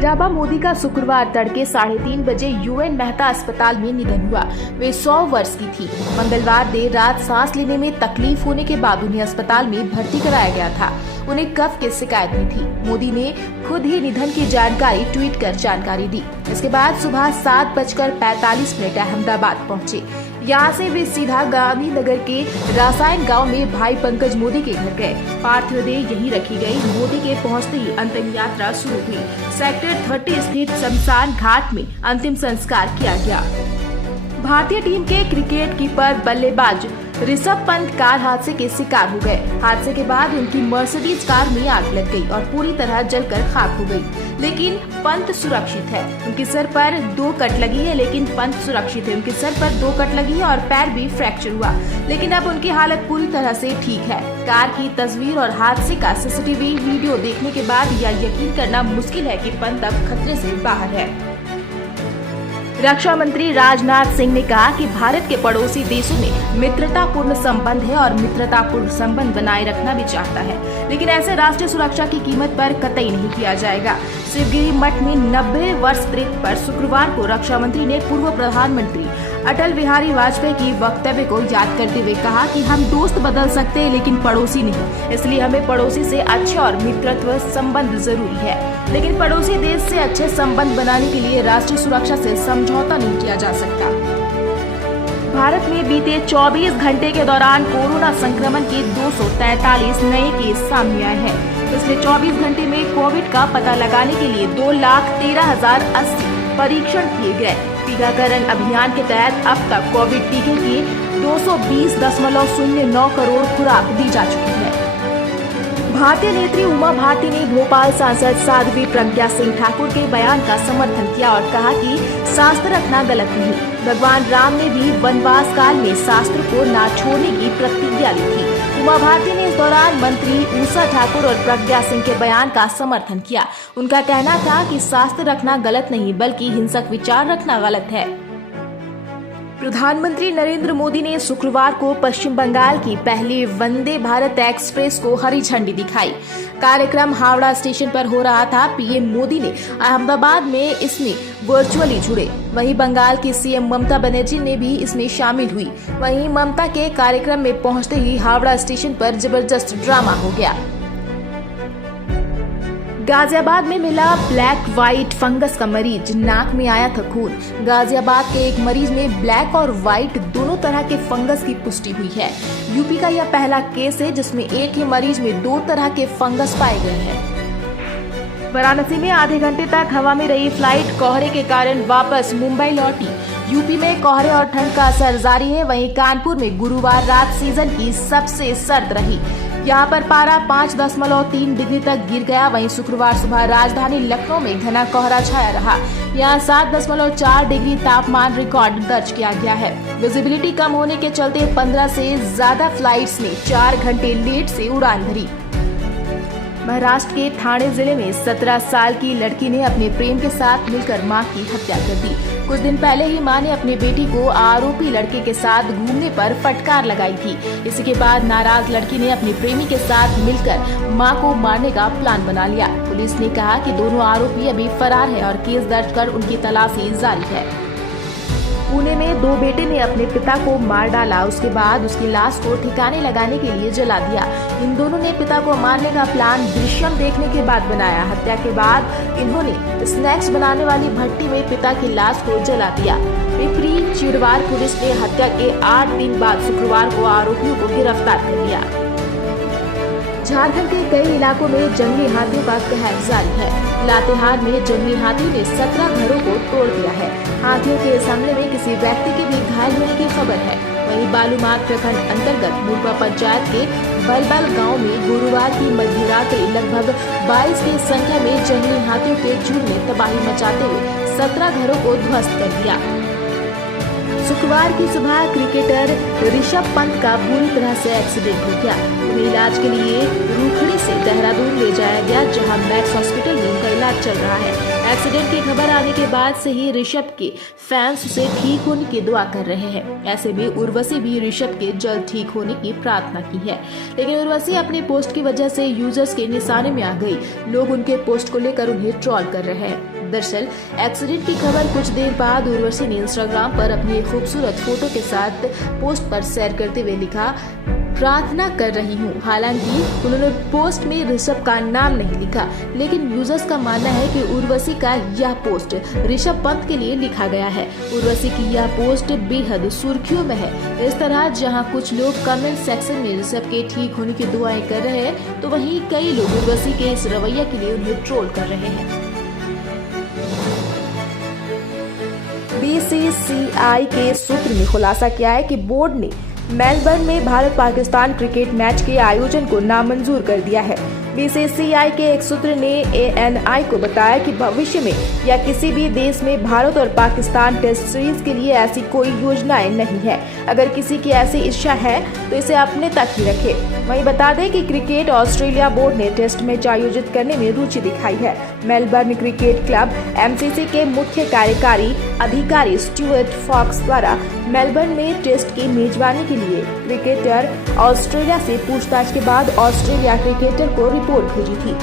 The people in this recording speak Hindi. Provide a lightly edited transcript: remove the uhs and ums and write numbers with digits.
हीराबा मोदी का शुक्रवार तड़के 3:30 बजे यूएन मेहता अस्पताल में निधन हुआ। वे 100 वर्ष की थी। मंगलवार देर रात सांस लेने में तकलीफ होने के बाद उन्हें अस्पताल में भर्ती कराया गया था। उन्हें कफ की शिकायत भी थी। मोदी ने खुद ही निधन की जानकारी ट्वीट कर जानकारी दी। इसके बाद सुबह 7:45 अहमदाबाद पहुंचे। यहाँ से वे सीधा गांधीनगर के रासायन गांव में भाई पंकज मोदी के घर गए। पार्थिव देह यहीं रखी गई। मोदी के पहुंचते ही अंतिम यात्रा शुरू हुई। सेक्टर 30 स्थित शमशान घाट में अंतिम संस्कार किया गया। भारतीय टीम के क्रिकेट कीपर बल्लेबाज ऋषभ पंत कार हादसे के शिकार हो गए। हादसे के बाद उनकी मर्सिडीज कार में आग लग गई और पूरी तरह जलकर खाक हो गई, लेकिन पंत सुरक्षित है। उनके सर पर 2 कट लगी है, लेकिन पंत सुरक्षित है। उनके सर पर 2 कट लगी है और पैर भी फ्रैक्चर हुआ, लेकिन अब उनकी हालत पूरी तरह से ठीक है। कार की तस्वीर और हादसे का सीसीटीवी वीडियो देखने के बाद यह यकीन करना मुश्किल है कि पंत अब खतरे से बाहर है। रक्षा मंत्री राजनाथ सिंह ने कहा कि भारत के पड़ोसी देशों में मित्रतापूर्ण संबंध है और मित्रतापूर्ण संबंध बनाए रखना भी चाहता है, लेकिन ऐसे राष्ट्रीय सुरक्षा की कीमत पर कतई नहीं किया जाएगा। शिवगिरी मठ में 90 वर्ष तृप्ति पर शुक्रवार को रक्षा मंत्री ने पूर्व प्रधानमंत्री अटल बिहारी वाजपेयी की वक्तव्य को याद करते हुए कहा कि हम दोस्त बदल सकते हैं, लेकिन पड़ोसी नहीं। इसलिए हमें पड़ोसी से अच्छे और मित्रत्व संबंध जरूरी है, लेकिन पड़ोसी देश से अच्छे संबंध बनाने के लिए राष्ट्रीय सुरक्षा से समझौता नहीं किया जा सकता। भारत में बीते 24 घंटे के दौरान कोरोना संक्रमण के 243 नए केस सामने आए हैं। पिछले 24 घंटे में कोविड का पता लगाने के लिए 2,13,080 परीक्षण किए गए। टीकाकरण अभियान के तहत अब तक कोविड टीके की 220.09 करोड़ खुराक दी जा चुकी है। भारतीय नेत्री उमा भारती ने भोपाल सांसद साध्वी प्रज्ञा सिंह ठाकुर के बयान का समर्थन किया और कहा कि शास्त्र रखना गलत नहीं। भगवान राम ने भी वनवास काल में शास्त्र को न छोड़ने की प्रतिज्ञा ली थी। उमा भारती ने इस दौरान मंत्री उषा ठाकुर और प्रज्ञा सिंह के बयान का समर्थन किया। उनका कहना था कि शास्त्र रखना गलत नहीं, बल्कि हिंसक विचार रखना गलत है। प्रधानमंत्री नरेंद्र मोदी ने शुक्रवार को पश्चिम बंगाल की पहली वंदे भारत एक्सप्रेस को हरी झंडी दिखाई। कार्यक्रम हावड़ा स्टेशन पर हो रहा था। पीएम मोदी ने अहमदाबाद में इसमें वर्चुअली जुड़े। वहीं बंगाल की सीएम ममता बनर्जी ने भी इसमें शामिल हुई। वहीं ममता के कार्यक्रम में पहुंचते ही हावड़ा स्टेशन पर जबरदस्त ड्रामा हो गया। गाजियाबाद में मिला ब्लैक व्हाइट फंगस का मरीज, नाक में आया था खून। गाजियाबाद के एक मरीज में ब्लैक और व्हाइट दोनों तरह के फंगस की पुष्टि हुई है। यूपी का यह पहला केस है जिसमें एक ही मरीज में 2 तरह के फंगस पाए गए हैं। वाराणसी में आधे घंटे तक हवा में रही फ्लाइट कोहरे के कारण वापस मुंबई लौटी। यूपी में कोहरे और ठंड का असर जारी है। वहीं कानपुर में गुरुवार रात सीजन की सबसे सर्द रही। यहाँ पर पारा 5.3 डिग्री तक गिर गया। वहीं शुक्रवार सुबह राजधानी लखनऊ में घना कोहरा छाया रहा। यहाँ 7.4 डिग्री तापमान रिकॉर्ड दर्ज किया गया है। विजिबिलिटी कम होने के चलते 15 से ज्यादा फ्लाइट्स ने 4 घंटे लेट से उड़ान भरी। महाराष्ट्र के ठाणे जिले में 17 साल की लड़की ने अपने प्रेम के साथ मिलकर मां की हत्या कर दी। कुछ दिन पहले ही मां ने अपनी बेटी को आरोपी लड़के के साथ घूमने पर फटकार लगाई थी। इसी के बाद नाराज लड़की ने अपने प्रेमी के साथ मिलकर मां को मारने का प्लान बना लिया। पुलिस ने कहा कि दोनों आरोपी अभी फरार है और केस दर्ज कर उनकी तलाशी जारी है। पुणे में 2 बेटे ने अपने पिता को मार डाला। उसके बाद उसकी लाश को ठिकाने लगाने के लिए जला दिया। इन दोनों ने पिता को मारने का प्लान दृश्यम देखने के बाद बनाया। हत्या के बाद इन्होंने स्नैक्स बनाने वाली भट्टी में पिता की लाश को जला दिया। पिपरी चिड़वार पुलिस ने हत्या के 8 दिन बाद शुक्रवार को आरोपियों को गिरफ्तार कर लिया। झारखंड के कई इलाकों में जंगली हाथियों का कहर जारी है। लातेहार में जंगली हाथी ने 17 घरों को तोड़ दिया है। हाथियों के इस हमले में किसी व्यक्ति के भी घायल होने की खबर है। वहीं बालूमाथ प्रखंड अंतर्गत मुरबा पंचायत के बलबल गांव में गुरुवार की मध्यरात्रि लगभग 22 की संख्या में जंगली हाथियों के झुंड ने तबाही मचाते हुए 17 घरों को ध्वस्त कर दिया। शुक्रवार की सुबह क्रिकेटर ऋषभ पंत का बुरी तरह से एक्सीडेंट हो गया। उन्हें इलाज के लिए रूखड़ी से देहरादून ले जाया गया, जहां मैक्स हॉस्पिटल में उनका इलाज चल रहा है। एक्सीडेंट की खबर आने के बाद से ही ऋषभ के फैंस उसे ठीक होने की दुआ कर रहे हैं। ऐसे में उर्वशी भी ऋषभ के जल्द ठीक होने की प्रार्थना की है, लेकिन उर्वशी अपने पोस्ट की वजह से यूजर्स के निशाने में आ गई। लोग उनके पोस्ट को लेकर उन्हें ट्रोल कर रहे हैं। दरअसल एक्सीडेंट की खबर कुछ देर बाद उर्वशी ने इंस्टाग्राम पर अपनी एक खूबसूरत फोटो के साथ पोस्ट पर शेयर करते हुए लिखा, प्रार्थना कर रही हूँ। हालांकि उन्होंने पोस्ट में ऋषभ का नाम नहीं लिखा, लेकिन यूजर्स का मानना है कि उर्वशी का यह पोस्ट ऋषभ पंत के लिए लिखा गया है। उर्वशी की यह पोस्ट बेहद सुर्खियों में है। इस तरह जहां कुछ लोग कमेंट सेक्शन में ऋषभ के ठीक होने की दुआएं कर रहे हैं, तो वहीं कई लोग उर्वशी के इस रवैया के लिए उन्हें ट्रोल कर रहे हैं। बीसीसीआई के सूत्र ने खुलासा किया है कि बोर्ड ने मेलबर्न में भारत पाकिस्तान क्रिकेट मैच के आयोजन को नामंजूर कर दिया है। बीसीसीआई के एक सूत्र ने एएनआई को बताया कि भविष्य में या किसी भी देश में भारत और पाकिस्तान टेस्ट सीरीज के लिए ऐसी कोई योजनाएं नहीं है। अगर किसी की ऐसी इच्छा है तो इसे अपने तक ही रखे। वहीं बता दें कि क्रिकेट ऑस्ट्रेलिया बोर्ड ने टेस्ट मैच आयोजित करने में रुचि दिखाई है। मेलबर्न क्रिकेट क्लब एमसीसी के मुख्य कार्यकारी अधिकारी स्टुअर्ट फॉक्स द्वारा मेलबर्न में टेस्ट की मेजबानी के लिए क्रिकेटर ऑस्ट्रेलिया से पूछताछ के बाद ऑस्ट्रेलिया क्रिकेटर को रिपोर्ट भेजी थी।